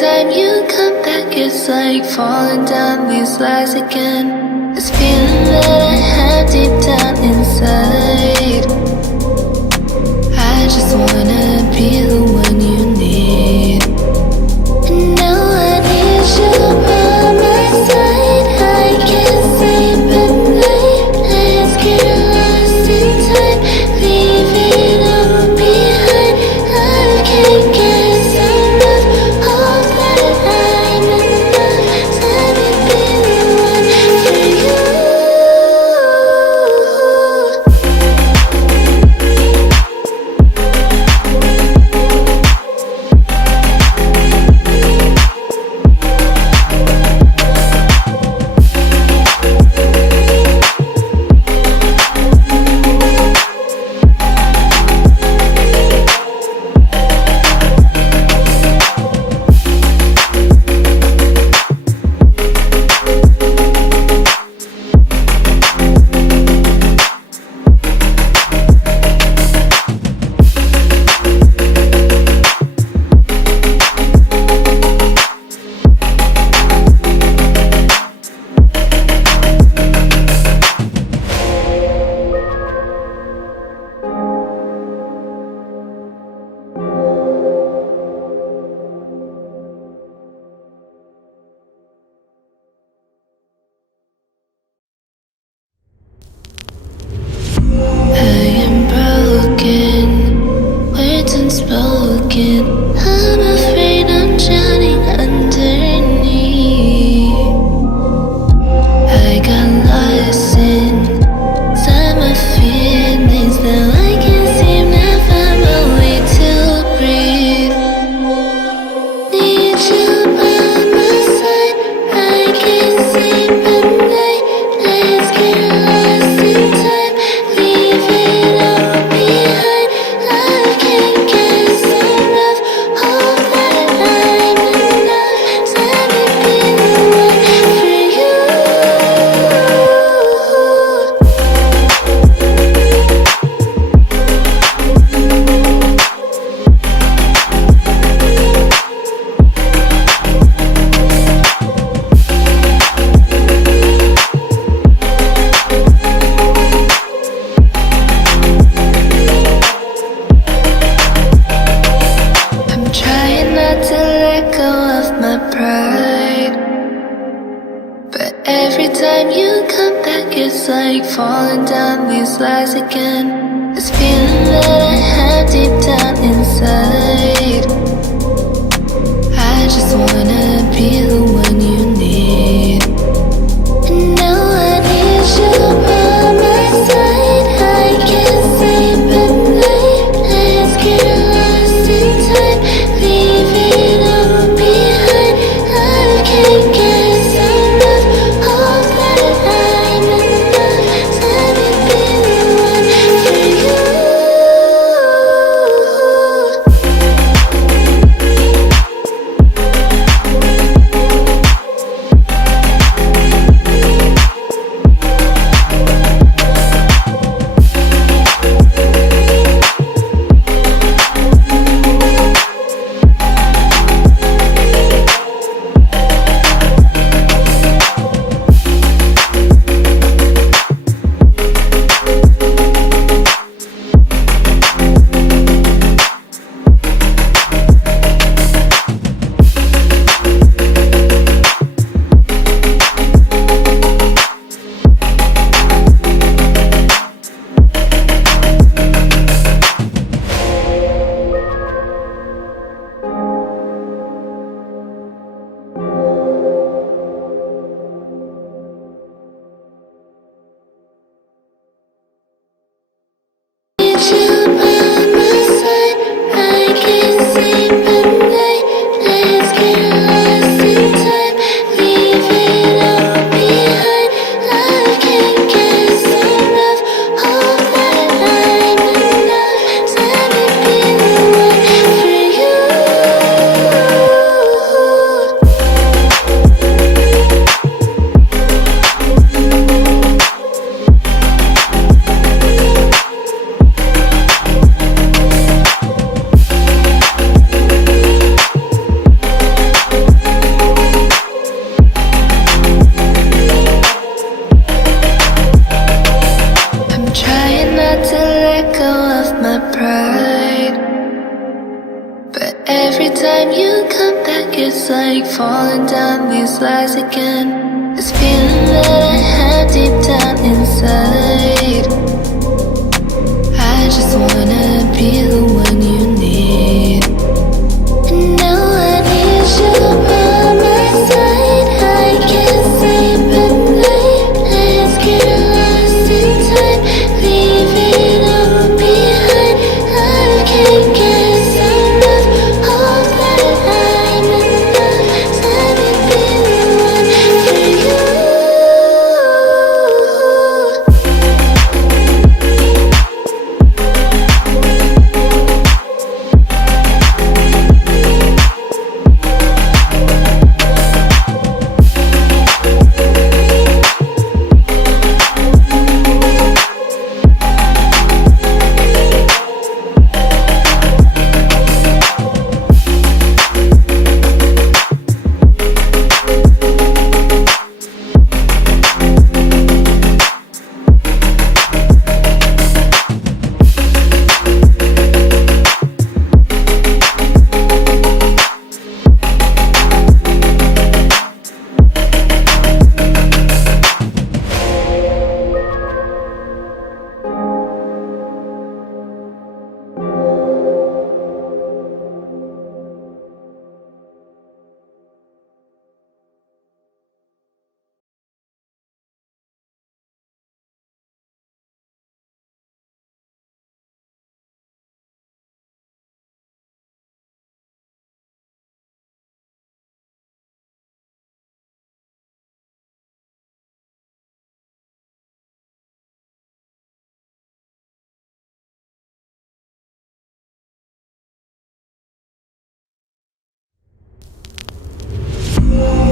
time you come back, it's like falling down these lies again. This feeling that I have deep down inside, I just wanna be the one you need. And now I need you by my side. I can't sleep at night. Let's get lost in time, leave it all behind. I can't get enough of that. I'm enough. Let me be the one for you. I am broken, words unspoken. I'm afraid I'm drowning underneath. I got lost inside my feelings. Now I can't seem to find my way to breathe. Need you by my side. I can't sleep at night. Let's get lost in time, leave it all behind. I can't get enough of that. I'm enough. Let me be the one for you. I'm trying not to let go of my pride, but every time you come back, it's like falling down these lies again. This feeling that I have deep down inside, I just wanna be the one you need. And now I need you by my side. I can't sleep at night. Let's get lost in time, leave it all behind. I can't get enough of that. I'm enough. Let me be the one for you. falling down these lies again. This feeling that I have deep down inside. I just wanna be the one you need. And now I need you by my side. I can't sleep at night. Let's get lost in time. Leave it all behind. I can't get enough of that. I'm enough. Let me be the one for you.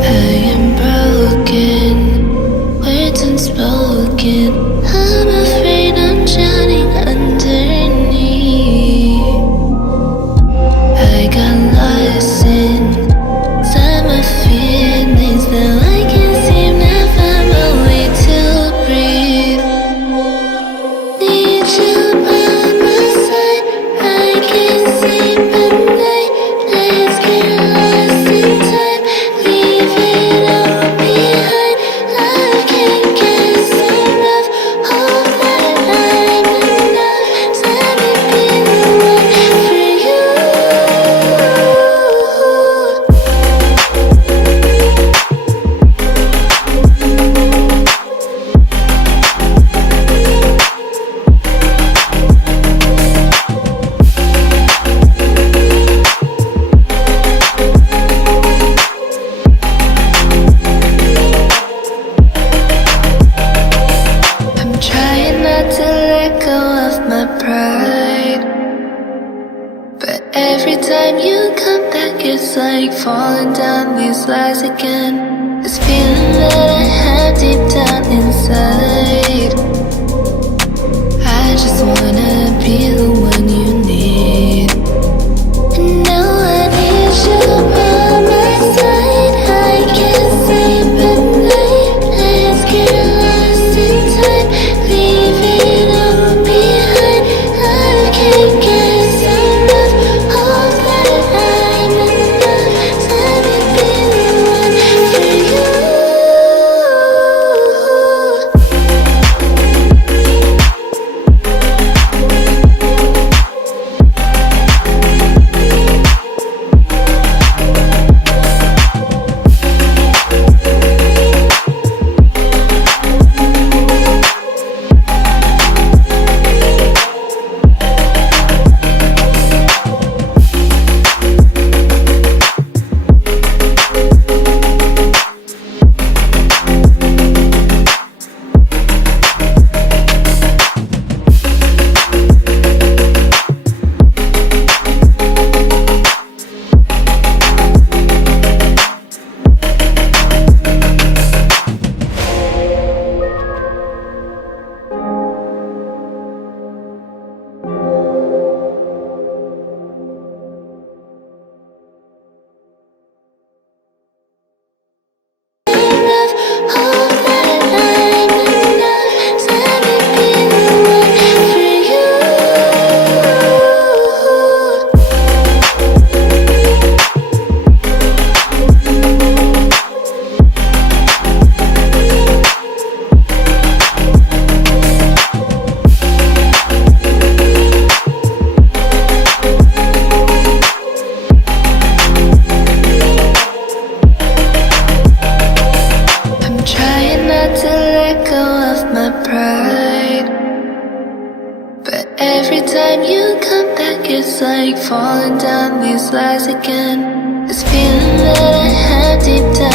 I am broken, words unspoken. I'm afraid I'm drowning underneath. I got lost inside my feelings. Now I can't seem to find my way to breathe. Need you by my side. I can't sleep at night. Let's get lost in time. Leave it all behind. I can't get enough of that. I'm enough. Let me be the one for you. I'm trying not to let go of my pride, but every time you come back, it's like falling down these lies again. This feeling that I have deep down inside. I just wanna be the one you need. And now I need you by my side. I can't sleep at night. Let's get lost in time. Leave it all behind. I can't get enough of that. I'm enough. Let me be the one for you. let go of my pride. But every time you come back, it's like falling down these lies again. This feeling that I have deep down